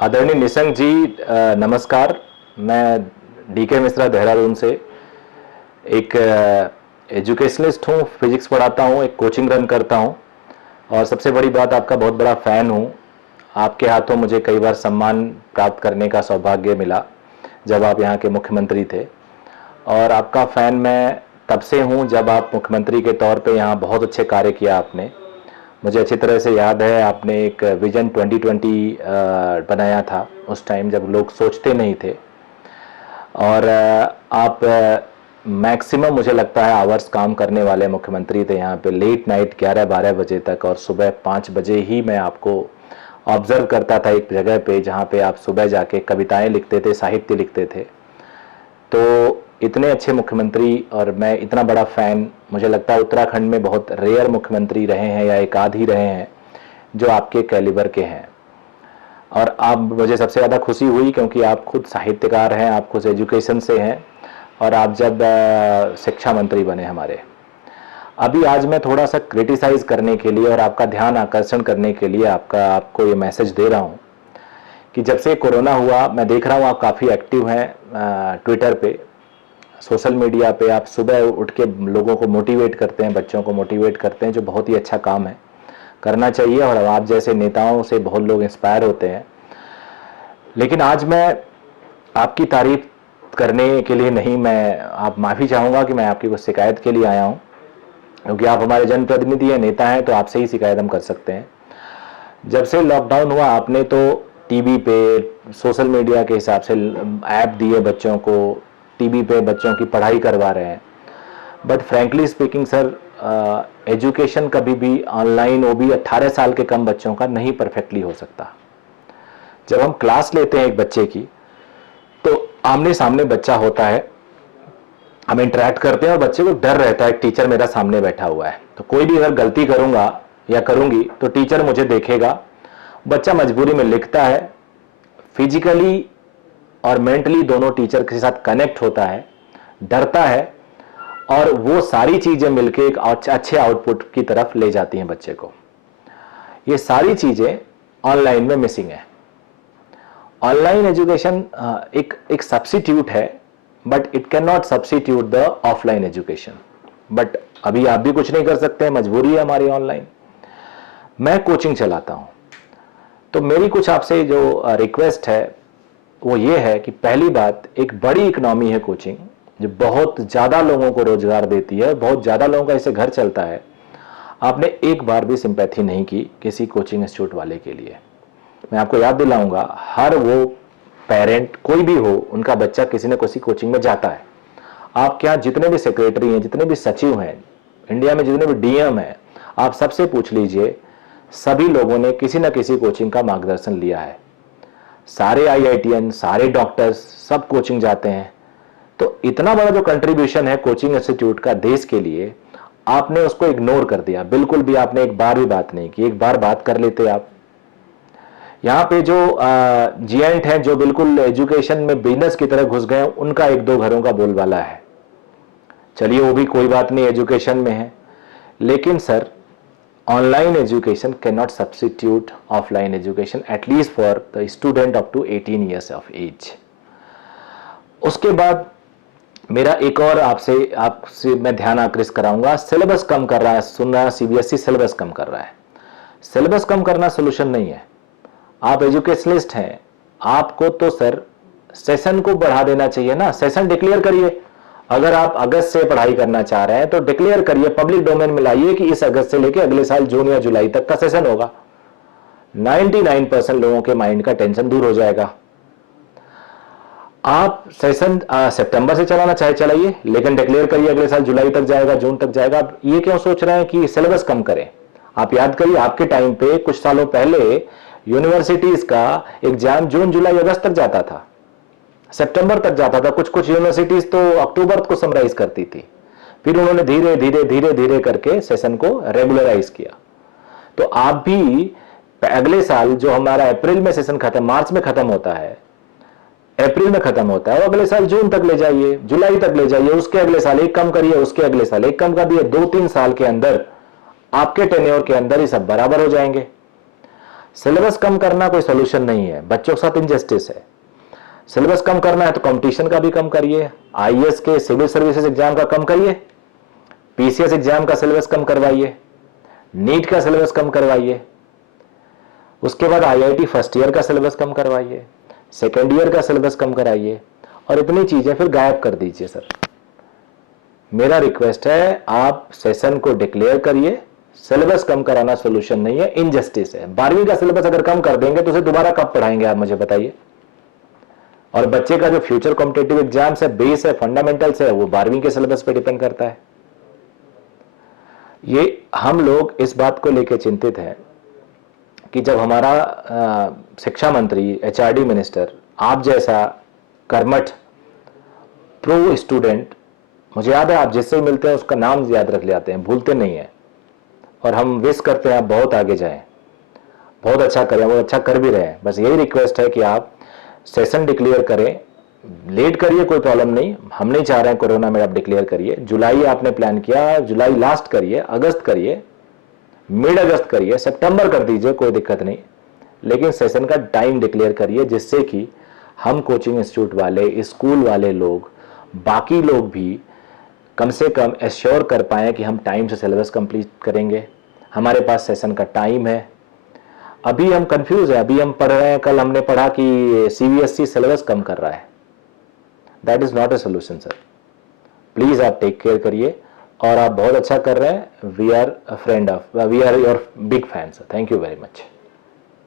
आदरणीय निशंक जी, नमस्कार। मैं डीके मिश्रा देहरादून से एक एजुकेशनिस्ट हूँ, फिजिक्स पढ़ाता हूँ, एक कोचिंग रन करता हूँ और सबसे बड़ी बात आपका बहुत बड़ा फ़ैन हूँ। आपके हाथों मुझे कई बार सम्मान प्राप्त करने का सौभाग्य मिला जब आप यहाँ के मुख्यमंत्री थे और आपका फ़ैन मैं तब से हूँ जब आप मुख्यमंत्री के तौर पे यहाँ बहुत अच्छे कार्य किया आपने। मुझे अच्छी तरह से याद है आपने एक विजन 2020 बनाया था उस टाइम जब लोग सोचते नहीं थे और आप मैक्सिमम मुझे लगता है आवर्स काम करने वाले मुख्यमंत्री थे यहाँ पे। लेट नाइट 11-12 बजे तक और सुबह 5 बजे ही मैं आपको ऑब्ज़र्व करता था एक जगह पे जहाँ पे आप सुबह जाके कविताएं लिखते थे, साहित्य लिखते थे। तो इतने अच्छे मुख्यमंत्री और मैं इतना बड़ा फ़ैन, मुझे लगता है उत्तराखंड में बहुत रेयर मुख्यमंत्री रहे हैं या एक आध ही रहे हैं जो आपके कैलिबर के हैं। और आप मुझे सबसे ज़्यादा खुशी हुई क्योंकि आप खुद साहित्यकार हैं, आप खुद एजुकेशन से हैं और आप जब शिक्षा मंत्री बने हमारे। अभी आज मैं थोड़ा सा क्रिटिसाइज़ करने के लिए और आपका ध्यान आकर्षण करने के लिए आपको ये मैसेज दे रहा हूँ कि जब से कोरोना हुआ मैं देख रहा हूँ आप काफ़ी एक्टिव हैं ट्विटर पे, सोशल मीडिया पे। आप सुबह उठ के लोगों को मोटिवेट करते हैं, बच्चों को मोटिवेट करते हैं, जो बहुत ही अच्छा काम है, करना चाहिए और आप जैसे नेताओं से बहुत लोग इंस्पायर होते हैं। लेकिन आज मैं आपकी तारीफ करने के लिए नहीं, मैं आप माफ़ी चाहूँगा कि मैं आपकी कुछ शिकायत के लिए आया हूँ क्योंकि आप हमारे जनप्रतिनिधि हैं, नेता हैं, तो आपसे ही शिकायत हम कर सकते हैं। जब से लॉकडाउन हुआ आपने तो टीवी पे, सोशल मीडिया के हिसाब से ऐप दिए बच्चों को, टीवी पे बच्चों की पढ़ाई करवा रहे हैं। But frankly speaking sir, education कभी भी ऑनलाइन, वो भी 18 साल के कम बच्चों का नहीं परफेक्टली हो सकता। जब हम क्लास लेते हैं एक बच्चे की तो आमने सामने बच्चा होता है, हम इंटरेक्ट करते हैं और बच्चे को डर रहता है टीचर मेरा सामने बैठा हुआ है, तो कोई भी अगर गलती करूंगा या करूंगी तो टीचर मुझे देखेगा। बच्चा मजबूरी में लिखता है, फिजिकली और मेंटली दोनों टीचर के साथ कनेक्ट होता है, डरता है और वो सारी चीजें मिलकर एक अच्छे आउटपुट की तरफ ले जाती हैं बच्चे को। ये सारी चीजें ऑनलाइन में मिसिंग है। ऑनलाइन एजुकेशन एक सब्स्टिट्यूट है but it can not substitute the offline education. But अभी आप भी कुछ नहीं कर सकते हैं, मजबूरी है हमारी ऑनलाइन। मैं कोचिंग चलाता हूं तो मेरी कुछ आपसे जो रिक्वेस्ट है वो ये है कि पहली बात, एक बड़ी इकोनॉमी है कोचिंग जो बहुत ज़्यादा लोगों को रोजगार देती है, बहुत ज़्यादा लोगों का इससे घर चलता है। आपने एक बार भी सिंपैथी नहीं की किसी कोचिंग इंस्टीट्यूट वाले के लिए। मैं आपको याद दिलाऊंगा, हर वो पेरेंट कोई भी हो, उनका बच्चा किसी न किसी कोचिंग में जाता है। आपके यहाँ जितने भी सेक्रेटरी हैं, जितने भी सचिव हैं, इंडिया में जितने भी डीएम हैं, आप सबसे पूछ लीजिए, सभी लोगों ने किसी न किसी कोचिंग का मार्गदर्शन लिया है। सारे आईआईटीएन, सारे डॉक्टर्स सब कोचिंग जाते हैं। तो इतना बड़ा जो कंट्रीब्यूशन है कोचिंग इंस्टीट्यूट का देश के लिए, आपने उसको इग्नोर कर दिया। बिल्कुल भी आपने एक बार भी बात नहीं की। एक बार बात कर लेते आप। यहाँ पे जो जिएंट हैं जो बिल्कुल एजुकेशन में बिजनेस की तरह घुस गए, उनका एक दो घरों का बोलबाला है। चलिए वो भी कोई बात नहीं, एजुकेशन में है। लेकिन sir, online education can not substitute offline education, at least for the student up to 18 years of age. उसके बाद मेरा एक और आपसे मैं ध्यान आकृष्ट कराऊंगा। सिलेबस कम कर रहा है, सुन रहा है सीबीएसई सिलेबस कम कर रहा है। सिलेबस कम करना सोल्यूशन नहीं है। आप एजुकेशनिस्ट हैं, आपको तो सर सेशन को बढ़ा देना चाहिए ना। सेशन डिक्लेयर करिए। अगर आप अगस्त से पढ़ाई करना चाह रहे हैं तो डिक्लेयर करिए, पब्लिक डोमेन में लाइए कि इस अगस्त से लेकर अगले साल जून या जुलाई तक का सेशन होगा। 99% लोगों के माइंड का टेंशन दूर हो जाएगा। आप सेशन सितंबर से चलाना चाहे चलाइए, लेकिन डिक्लेयर करिए अगले साल जुलाई तक जाएगा, जून तक जाएगा। आप ये क्यों सोच रहे हैं कि सिलेबस कम करें? आप याद करिए, आपके टाइम पे कुछ सालों पहले यूनिवर्सिटीज का एग्जाम जून, जुलाई, अगस्त तक जाता था, सितंबर तक जाता था। कुछ कुछ यूनिवर्सिटीज तो अक्टूबर को समराइज करती थी। फिर उन्होंने धीरे धीरे धीरे धीरे करके सेशन को रेगुलराइज किया। तो आप भी अगले साल जो हमारा अप्रैल में सेशन खत्म, मार्च में खत्म होता है, अप्रैल में खत्म होता है, वो अगले साल जून तक ले जाइए, जुलाई तक ले जाइए, उसके अगले साल एक कम करिए, उसके अगले साल एक कम कर दिए। 2-3 साल के अंदर आपके टेन्योर के अंदर ही सब बराबर हो जाएंगे। सिलेबस कम करना कोई सोल्यूशन नहीं है, बच्चों के साथ इनजस्टिस है। सिलेबस कम करना है तो कंपटीशन का भी कम करिए, आईएएस के सिविल सर्विसेज एग्जाम का कम करिए, पीसीएस एग्जाम का सिलेबस कम करवाइए, नीट का सिलेबस कम करवाइए, उसके बाद आईआईटी फर्स्ट ईयर का सिलेबस कम करवाइए, सेकेंड ईयर का सिलेबस कम कराइए, और इतनी चीजें फिर गायब कर दीजिए। सर मेरा रिक्वेस्ट है, आप सेशन को डिक्लेयर करिए। सिलेबस कम कराना सोल्यूशन नहीं है, इनजस्टिस है। 12वीं का सिलेबस अगर कम कर देंगे तो उसे दोबारा कब पढ़ाएंगे आप मुझे बताइए। और बच्चे का जो फ्यूचर कॉम्पिटिटिव एग्जाम्स है, बेस है, फंडामेंटल्स है, वो 12वीं के सिलेबस पे डिपेंड करता है। ये हम लोग इस बात को लेकर चिंतित हैं कि जब हमारा शिक्षा मंत्री, एचआरडी मिनिस्टर, आप जैसा कर्मठ प्रो स्टूडेंट, मुझे याद है आप जिससे मिलते हैं उसका नाम याद रख लेते हैं, भूलते नहीं है, और हम विश करते हैं आप बहुत आगे जाएं, बहुत अच्छा करें, वो अच्छा कर भी रहे हैं। बस यही रिक्वेस्ट है कि आप सेशन डिक्लेयर करें, लेट करिए कोई प्रॉब्लम नहीं, हम नहीं चाह रहे हैं कोरोना में आप डिक्लेयर करिए। जुलाई आपने प्लान किया, जुलाई लास्ट करिए, अगस्त करिए, मिड अगस्त करिए, सितंबर कर दीजिए, कोई दिक्कत नहीं, लेकिन सेशन का टाइम डिक्लेयर करिए, जिससे कि हम कोचिंग इंस्टीट्यूट वाले, स्कूल वाले लोग, बाकी लोग भी कम से कम एश्योर कर पाएं कि हम टाइम से सिलेबस कंप्लीट करेंगे, हमारे पास सेशन का टाइम है। अभी हम कंफ्यूज है, अभी हम पढ़ रहे हैं, कल हमने पढ़ा कि सीबीएसई सिलेबस कम कर रहा है। That is not a solution sir. Please आप टेक केयर करिए, और आप बहुत अच्छा कर रहे हैं। We are a friend of, we are your big fan sir. Thank you very much.